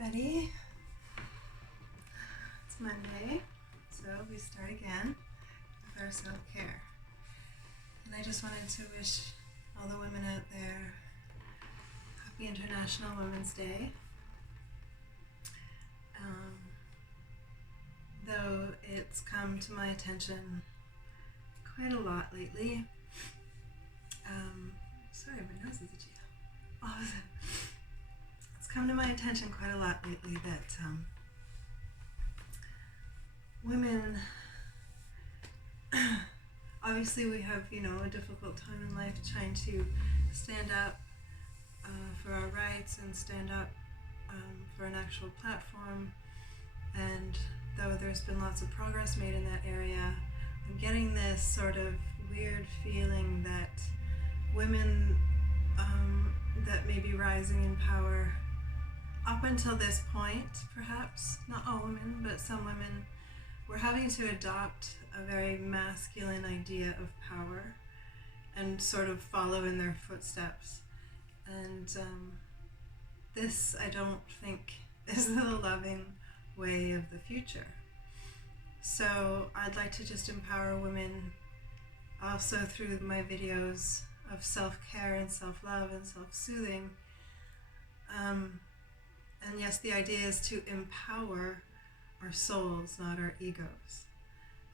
everybody. It's Monday, so we start again with our self-care. And I just wanted to wish all the women out there happy International Women's Day. Though it's come to my attention quite a lot lately. Sorry, my nose is itchy. It's come to my attention quite a lot lately that women, obviously we have, a difficult time in life trying to stand up for our rights and stand up for an actual platform. And though there's been lots of progress made in that area, I'm getting this sort of weird feeling that women that may be rising in power up until this point, perhaps, not all women, but some women, we're having to adopt a very masculine idea of power and sort of follow in their footsteps. And this, I don't think, is the loving way of the future. So I'd like to just empower women also through my videos of self-care and self-love and self-soothing. And yes, the idea is to empower our souls, not our egos.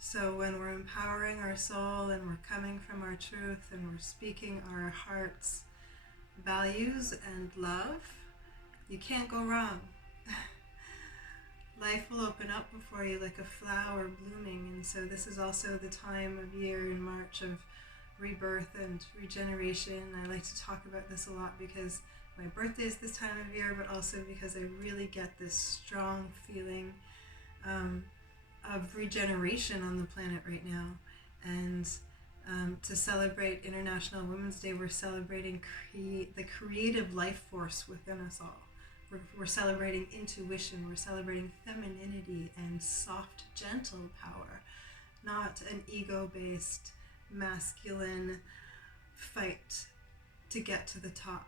So when we're empowering our soul and we're coming from our truth and we're speaking our heart's values and love, you can't go wrong. Life will open up before you like a flower blooming. And so this is also the time of year in March of rebirth and regeneration. I like to talk about this a lot because my birthday is this time of year, but also because I really get this strong feeling of regeneration on the planet right now. And to celebrate International Women's Day, we're celebrating the creative life force within us all. We're celebrating intuition, we're celebrating femininity and soft, gentle power, not an ego-based, masculine fight to get to the top.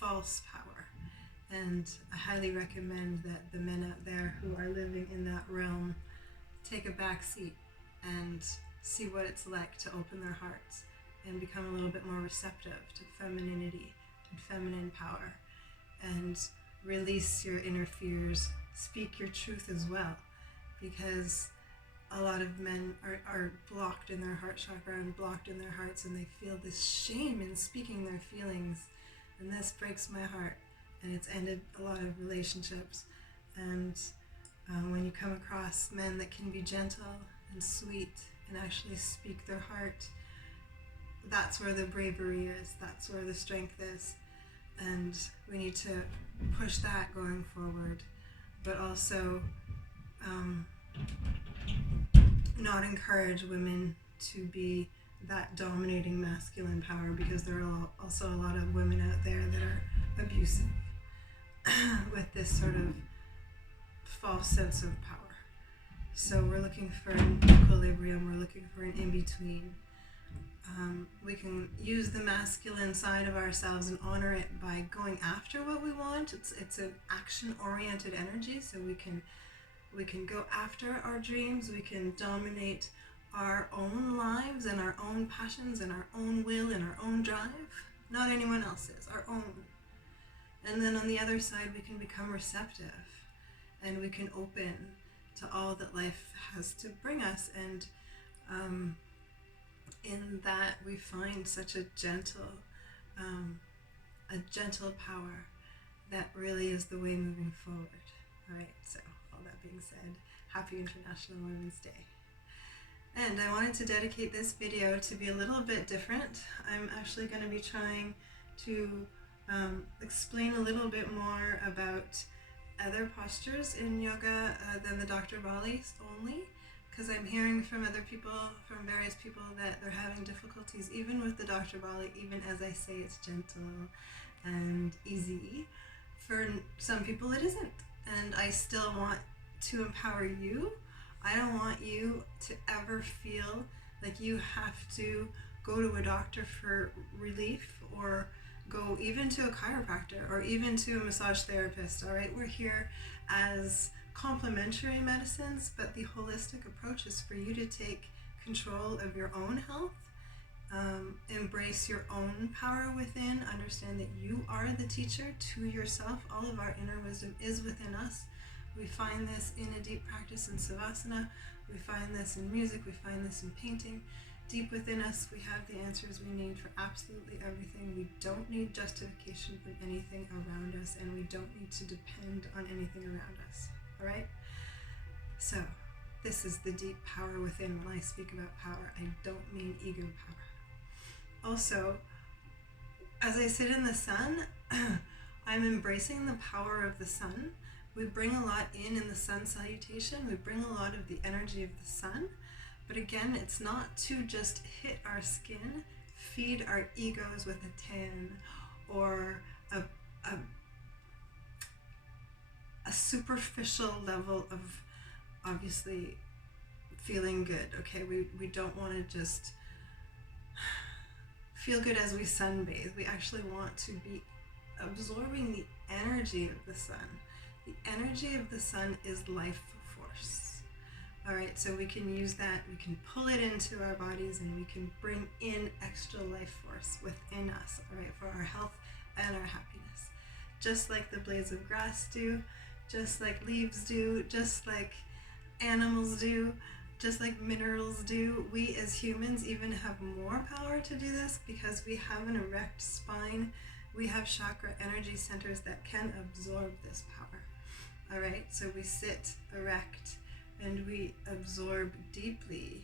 False power. And I highly recommend that the men out there who are living in that realm take a back seat and see what it's like to open their hearts and become a little bit more receptive to femininity and feminine power. And release your inner fears, speak your truth as well, because a lot of men are blocked in their heart chakra and blocked in their hearts, and they feel this shame in speaking their feelings, and this breaks my heart, and it's ended a lot of relationships. And when you come across men that can be gentle and sweet and actually speak their heart, that's where the bravery is, that's where the strength is. And we need to push that going forward, but also not encourage women to be that dominating masculine power, because there are also a lot of women out there that are abusive with this sort of false sense of power. So we're looking for an equilibrium, we're looking for an in-between. We can use the masculine side of ourselves and honor it by going after what we want. It's an action-oriented energy, so we can go after our dreams. We can dominate our own lives and our own passions and our own will and our own drive. Not anyone else's, our own. And then on the other side, we can become receptive and we can open to all that life has to bring us. And in that we find such a gentle power that really is the way moving forward. Right, so all that being said, happy International Women's Day. And I wanted to dedicate this video to be a little bit different. I'm actually going to be trying to explain a little bit more about other postures in yoga than the Dr. Bali's only, because I'm hearing from other people, from various people, that they're having difficulties even with the Dr. Bali, even as I say it's gentle and easy. For some people it isn't, and I still want to empower you. I don't want you to ever feel like you have to go to a doctor for relief or go even to a chiropractor or even to a massage therapist, all right? We're here as complementary medicines, but the holistic approach is for you to take control of your own health, embrace your own power within, understand that you are the teacher to yourself. All of our inner wisdom is within us. We find this in a deep practice in Savasana. We find this in music. We find this in painting. Deep within us, we have the answers we need for absolutely everything. We don't need justification from anything around us, and we don't need to depend on anything around us. All right? So, this is the deep power within. When I speak about power, I don't mean ego power. Also, as I sit in the sun, I'm embracing the power of the sun. We bring a lot in the sun salutation. We bring a lot of the energy of the sun. But again, it's not to just hit our skin, feed our egos with a tan or a superficial level of obviously feeling good. Okay, we don't want to just feel good as we sunbathe. We actually want to be absorbing the energy of the sun. The energy of the sun is life force. All right, so we can use that, we can pull it into our bodies, and we can bring in extra life force within us, all right, for our health and our happiness. Just like the blades of grass do, just like leaves do, just like animals do, just like minerals do, we as humans even have more power to do this because we have an erect spine. We have chakra energy centers that can absorb this power. All right, so we sit erect and we absorb deeply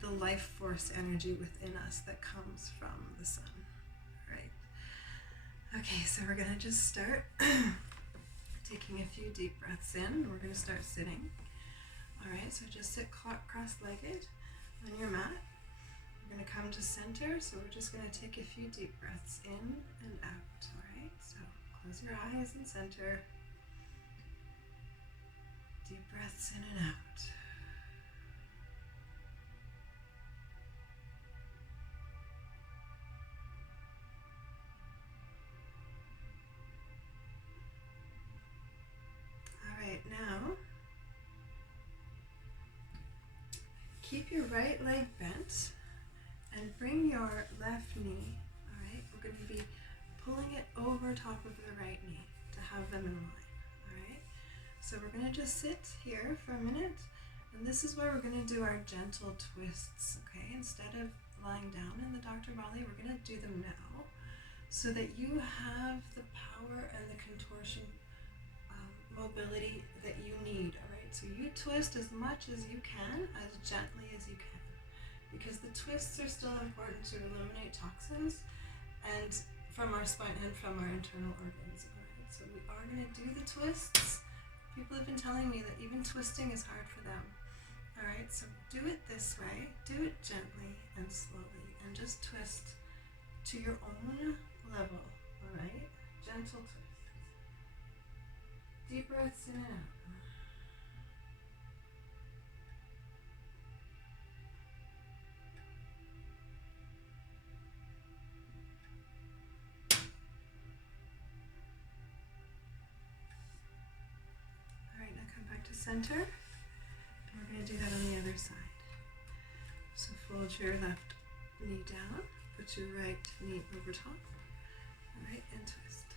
the life force energy within us that comes from the sun. All right. Okay, so we're gonna just start taking a few deep breaths in. We're gonna start sitting. All right, so just sit cross-legged on your mat. We're gonna come to center, so we're just gonna take a few deep breaths in and out. All right, so close your eyes and center. Deep breaths in and out. All right, now keep your right leg bent and bring your left knee. All right, we're going to be pulling it over top of the right knee to have them in line. So we're going to just sit here for a minute, and this is where we're going to do our gentle twists, okay? Instead of lying down in the Dr. Bali, we're going to do them now so that you have the power and the contortion mobility that you need, all right? So you twist as much as you can, as gently as you can, because the twists are still important to eliminate toxins and from our spine and from our internal organs, all right? So we are going to do the twists. People have been telling me that even twisting is hard for them. All right, so do it this way. Do it gently and slowly, and just twist to your own level. All right, gentle twists. Deep breaths in and out. Center, and we're going to do that on the other side. So fold your left knee down, put your right knee over top, all right, and twist.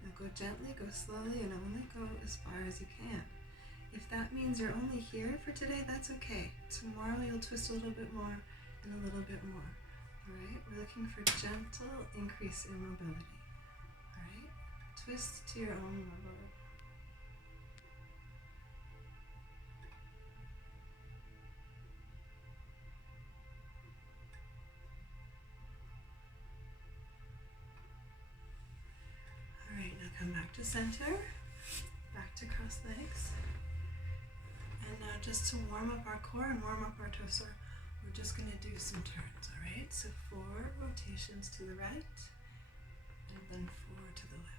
Now go gently, go slowly, and only go as far as you can. If that means you're only here for today, that's okay. Tomorrow you'll twist a little bit more and a little bit more. All right, we're looking for gentle increase in mobility. Twist to your own level. All right, now come back to center, back to cross legs. And now just to warm up our core and warm up our torso, we're just going to do some turns, all right? So 4 rotations to the right, and then 4 to the left.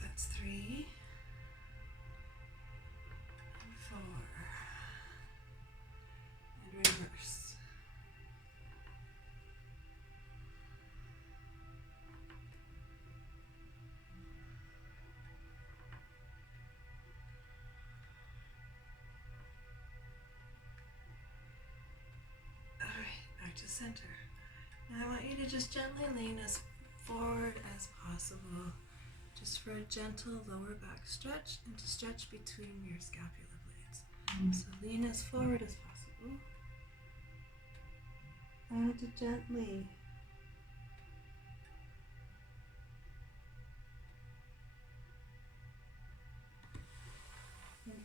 That's 3 and 4 center. Now I want you to just gently lean as forward as possible, just for a gentle lower back stretch and to stretch between your scapula blades. So lean as forward as possible and to gently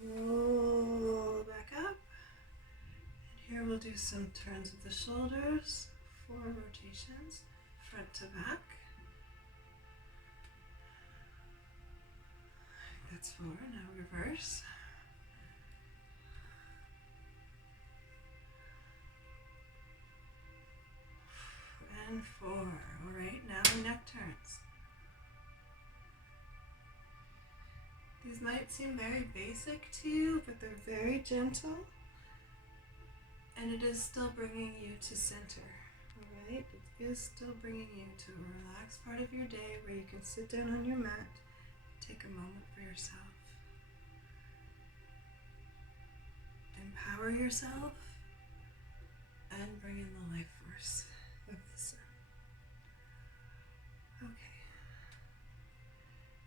roll back up. And here we'll do some turns of the shoulders, 4 rotations, front to back. That's 4. Now reverse. And 4. Alright, now neck turns. These might seem very basic to you, but they're very gentle. And it is still bringing you to center. Alright, it is still bringing you to a relaxed part of your day where you can sit down on your mat, take a moment for yourself. Empower yourself and bring in the life force of the sun. Okay.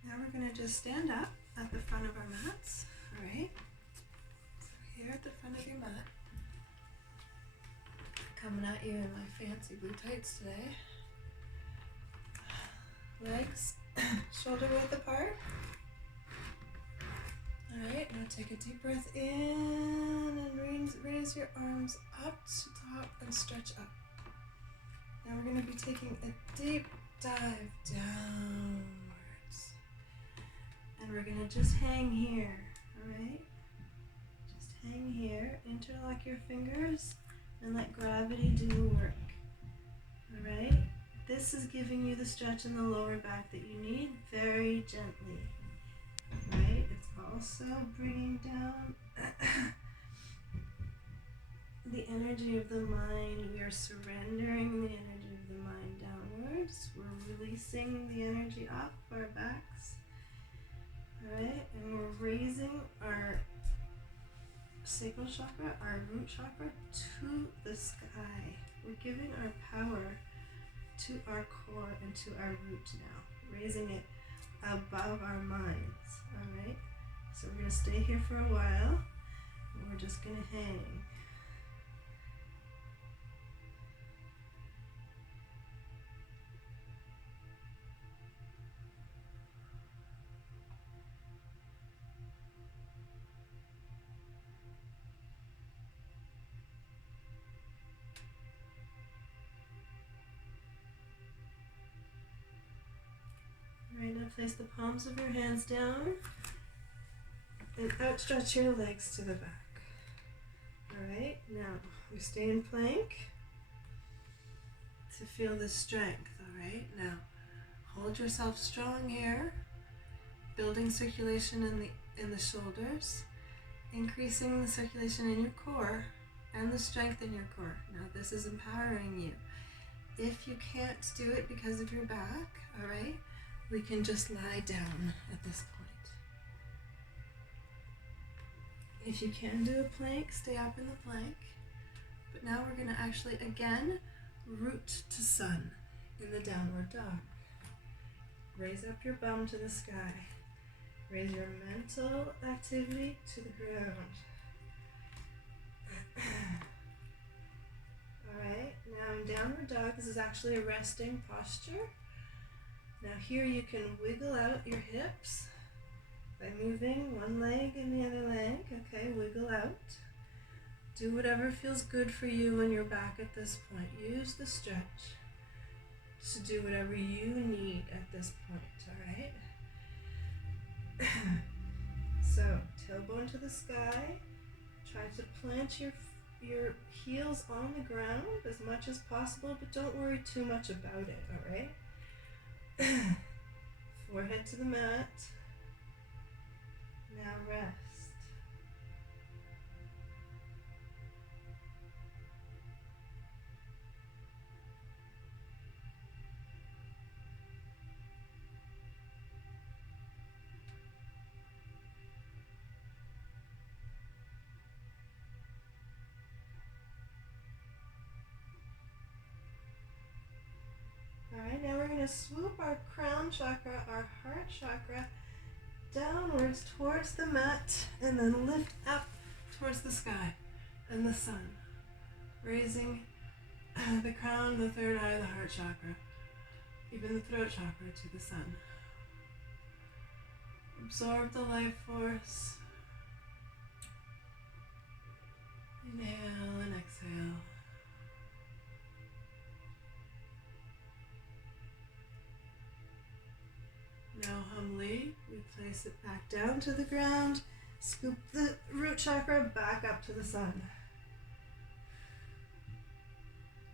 Now we're going to just stand up at the front of our mats. Alright. So here at the front of your mat, coming at you in my fancy blue tights today. Legs shoulder width apart. Alright, now take a deep breath in and raise your arms up to top and stretch up. Now we're going to be taking a deep dive downwards. And we're going to just hang here, alright? Just hang here, interlock your fingers, and let gravity do the work, alright? This is giving you the stretch in the lower back that you need very gently, right? It's also bringing down the energy of the mind. We are surrendering the energy of the mind downwards. We're releasing the energy off our backs, alright? And we're raising our sacral chakra, our root chakra, to the sky. We're giving our power to our core and to our root now, raising it above our minds, alright? So we're going to stay here for a while, and we're just going to hang. Right, now place the palms of your hands down and outstretch your legs to the back. Alright, now we stay in plank to feel the strength. Alright, now hold yourself strong here, building circulation in the shoulders, increasing the circulation in your core and the strength in your core. Now this is empowering you. If you can't do it because of your back, alright, we can just lie down at this point. If you can do a plank, stay up in the plank. But now we're going to actually, again, root to sun in the downward dog. Raise up your bum to the sky. Raise your mental activity to the ground. Alright, now in downward dog, this is actually a resting posture. Now here you can wiggle out your hips by moving one leg and the other leg. Okay, wiggle out. Do whatever feels good for you in your back at this point. Use the stretch to do whatever you need at this point, alright? So, tailbone to the sky. Try to plant your heels on the ground as much as possible, but don't worry too much about it, alright? Forehead to the mat. Now rest. to swoop our crown chakra, our heart chakra, downwards towards the mat, and then lift up towards the sky and the sun, raising the crown, the third eye, the heart chakra, even the throat chakra to the sun. Absorb the life force. Inhale and exhale. Now humbly, we place it back down to the ground, scoop the root chakra back up to the sun.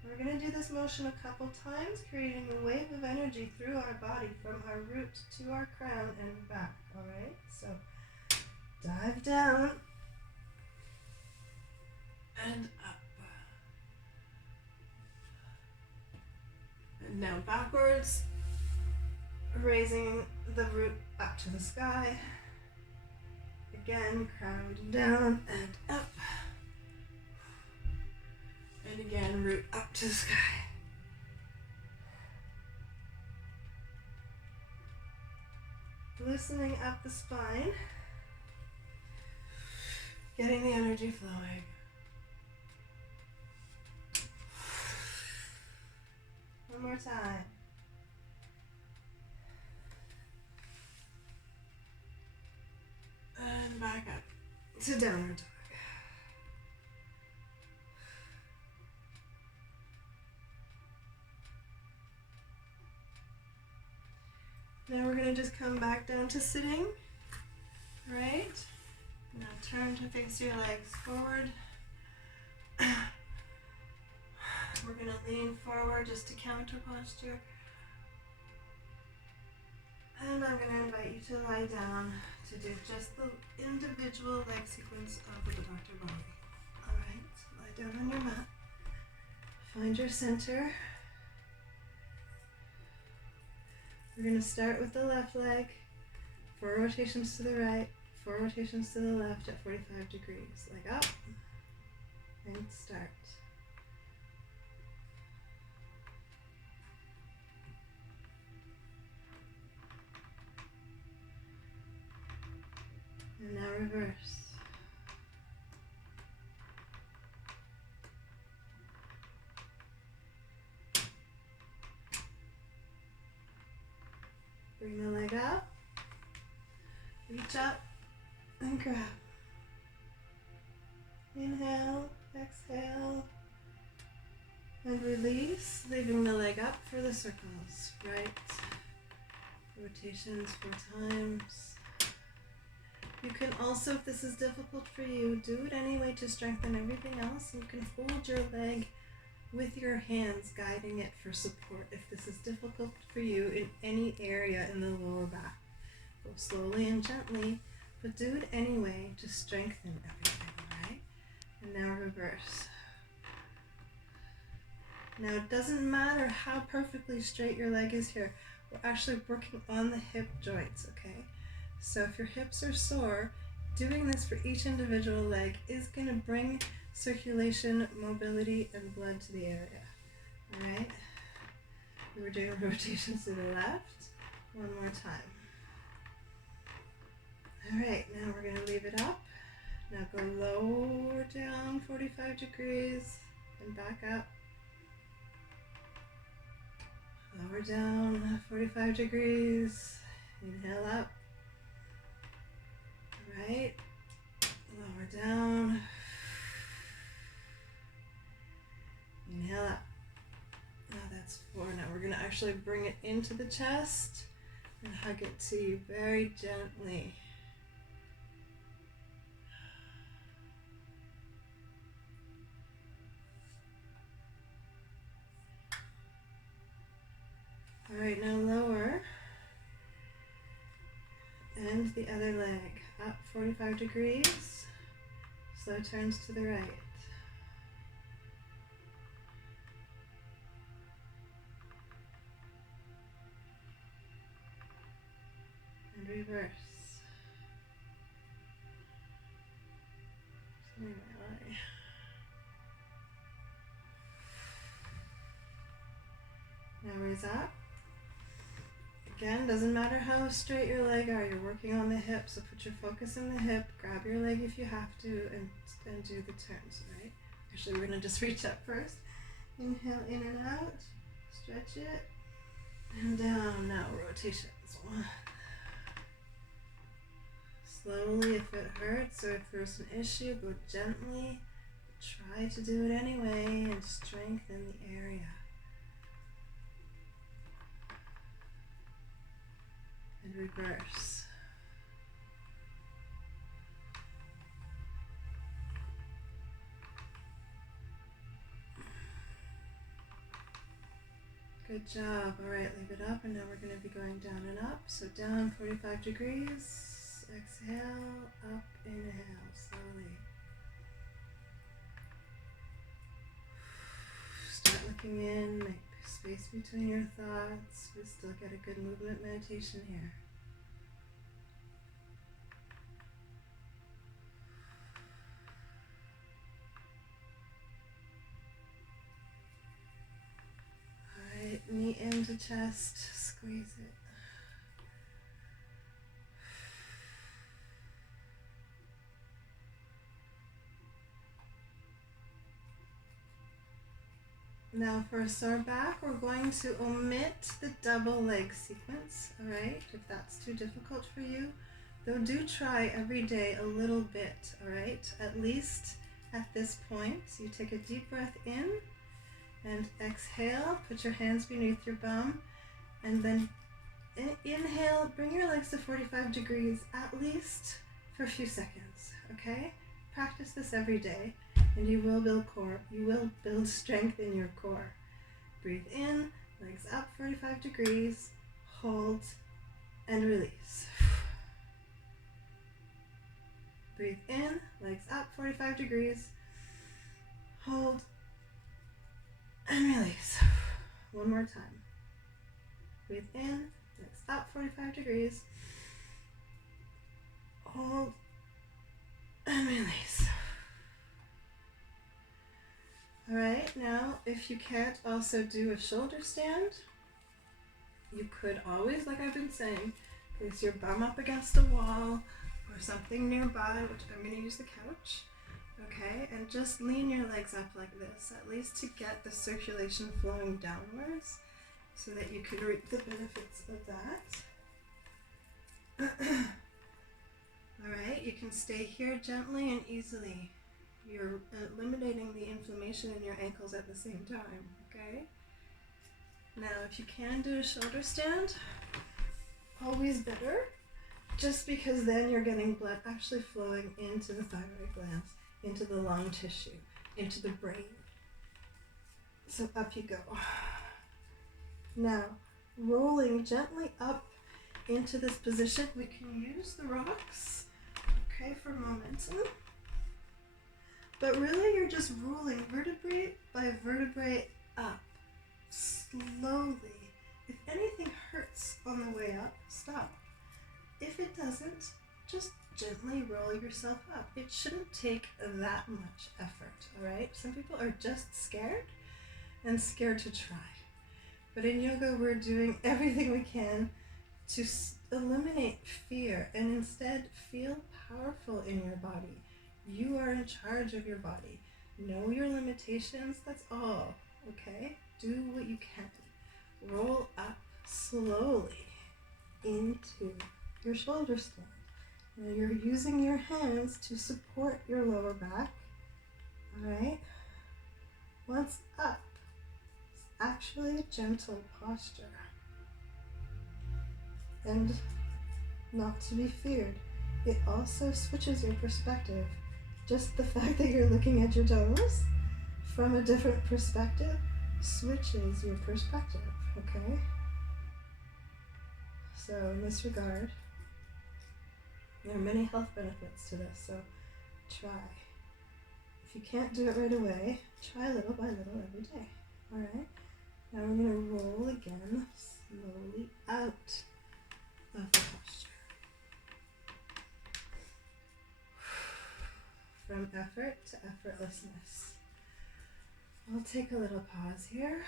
We're going to do this motion a couple times, creating a wave of energy through our body from our root to our crown and back, alright? So dive down and up. And now backwards, raising the root up to the sky. Again, crown down and up. And again, root up to the sky. Loosening up the spine. Getting the energy flowing. One more time. And back up to downward dog. Now we're going to just come back down to sitting, right? Now turn to face your legs forward. We're going to lean forward just to counter posture. And I'm going to invite you to lie down to do just the individual leg sequence of the Dr. Bali. Alright, lie down on your mat. Find your center. We're going to start with the left leg, 4 rotations to the right, 4 rotations to the left at 45 degrees. Leg up, and start. And now reverse. Bring the leg up, reach up, and grab. Inhale, exhale, and release, leaving the leg up for the circles. Right, rotations 4 times. You can also, if this is difficult for you, do it anyway to strengthen everything else. You can hold your leg with your hands, guiding it for support if this is difficult for you in any area in the lower back. Go slowly and gently, but do it anyway to strengthen everything, right? And now reverse. Now it doesn't matter how perfectly straight your leg is here. We're actually working on the hip joints, okay? So if your hips are sore, doing this for each individual leg is going to bring circulation, mobility, and blood to the area. Alright? We're doing rotations to the left. One more time. Alright, now we're going to leave it up. Now go lower down 45 degrees and back up. Lower down 45 degrees. Inhale up. Right. Lower down. Inhale up. Now that's 4. Now we're going to actually bring it into the chest and hug it to you very gently. Alright, now lower. And the other leg. Up 45 degrees. Slow turns to the right. And reverse. Sorry, my eye. Now raise up. Again, doesn't matter how straight your leg are, you're working on the hip, so put your focus in the hip, grab your leg if you have to, and do the turns, right? Actually, we're gonna just reach up first. Inhale in and out, stretch it, and down. Now rotations. Slowly if it hurts or if there's an issue, go gently. Try to do it anyway and strengthen the area. And reverse. Good job. All right, leave it up, and now we're going to be going down and up. So down 45 degrees. Exhale, up, inhale, slowly. Start looking in, make space between your thoughts. We still get a good movement meditation here. Alright, knee into chest, squeeze it. Now for a sore back, we're going to omit the double leg sequence, alright? If that's too difficult for you, though do try every day a little bit, alright? At least at this point, you take a deep breath in and exhale, put your hands beneath your bum, and then inhale, bring your legs to 45 degrees at least for a few seconds, okay? Practice this every day. And you will build core, you will build strength in your core. Breathe in, legs up 45 degrees, hold, and release. Breathe in, legs up 45 degrees, hold, and release. One more time. Breathe in, legs up 45 degrees, hold, and release. Alright, now if you can't also do a shoulder stand, you could always, like I've been saying, place your bum up against a wall or something nearby, which I'm going to use the couch, okay, and just lean your legs up like this, at least to get the circulation flowing downwards so that you can reap the benefits of that. Alright, you can stay here gently and easily. You're eliminating the inflammation in your ankles at the same time, okay? Now, if you can do a shoulder stand, always better, just because then you're getting blood actually flowing into the thyroid glands, into the lung tissue, into the brain. So up you go. Now, rolling gently up into this position, we can use the rocks, okay, for momentum. But really, you're just rolling vertebrae by vertebrae up, slowly. If anything hurts on the way up, stop. If it doesn't, just gently roll yourself up. It shouldn't take that much effort, all right? Some people are just scared and scared to try. But in yoga, we're doing everything we can to eliminate fear and instead feel powerful in your body. You are in charge of your body. Know your limitations, that's all, okay? Do what you can. Roll up slowly into your shoulder stand. Now you're using your hands to support your lower back, alright? Once up, it's actually a gentle posture. And not to be feared, it also switches your perspective. Just the fact that you're looking at your toes from a different perspective switches your perspective, okay? So in this regard, there are many health benefits to this, so try. If you can't do it right away, try little by little every day, alright? Now we're going to roll again, slowly out of the posture. From effort to effortlessness. I'll take a little pause here.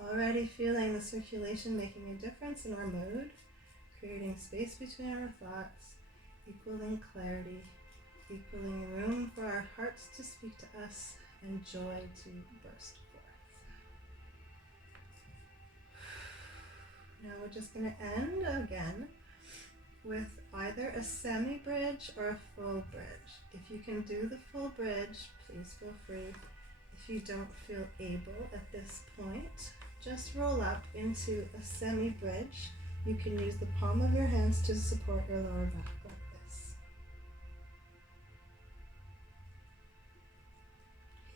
Already feeling the circulation making a difference in our mood, creating space between our thoughts, equaling clarity, equaling room for our hearts to speak to us and joy to burst forth. Now we're just going to end again with either a semi-bridge or a full bridge. If you can do the full bridge, please feel free. If you don't feel able at this point, just roll up into a semi-bridge. You can use the palm of your hands to support your lower back like this.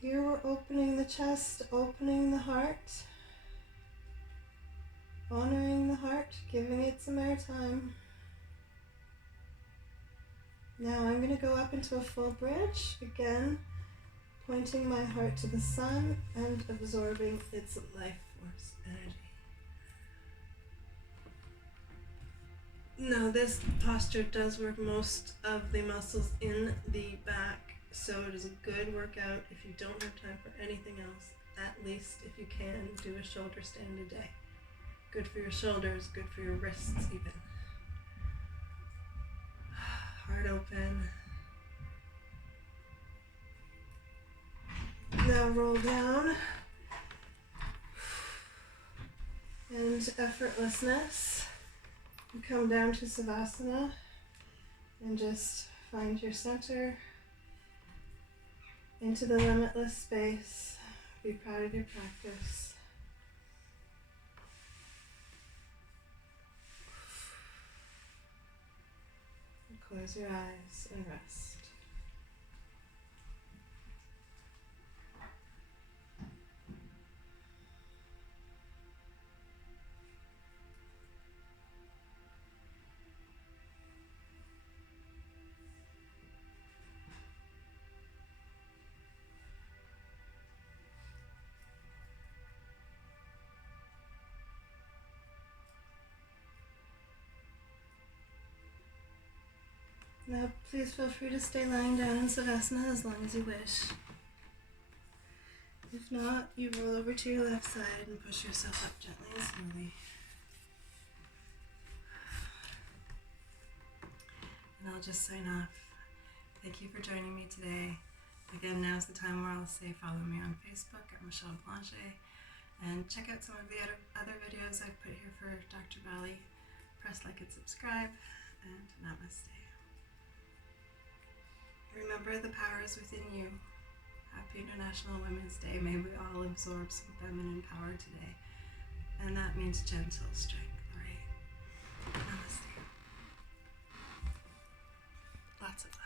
Here we're opening the chest, opening the heart, honoring the heart, giving it some airtime. Now I'm going to go up into a full bridge, again, pointing my heart to the sun and absorbing its life force energy. Now this posture does work most of the muscles in the back, so it is a good workout if you don't have time for anything else. At least if you can, do a shoulder stand a day. Good for your shoulders, good for your wrists even. Heart open. Now roll down. And effortlessness. You come down to Savasana and just find your center into the limitless space. Be proud of your practice. And close your eyes and rest. Now please feel free to stay lying down in Savasana as long as you wish. If not, you roll over to your left side and push yourself up gently and slowly. And I'll just sign off. Thank you for joining me today. Again, now's the time where I'll say follow me on Facebook at Michelle Blanchet, and check out some of the other videos I've put here for Dr. Bali. Press like and subscribe, and namaste. Remember, the power is within you. Happy International Women's Day. May we all absorb some feminine power today. And that means gentle strength, right? Namaste. Lots of love.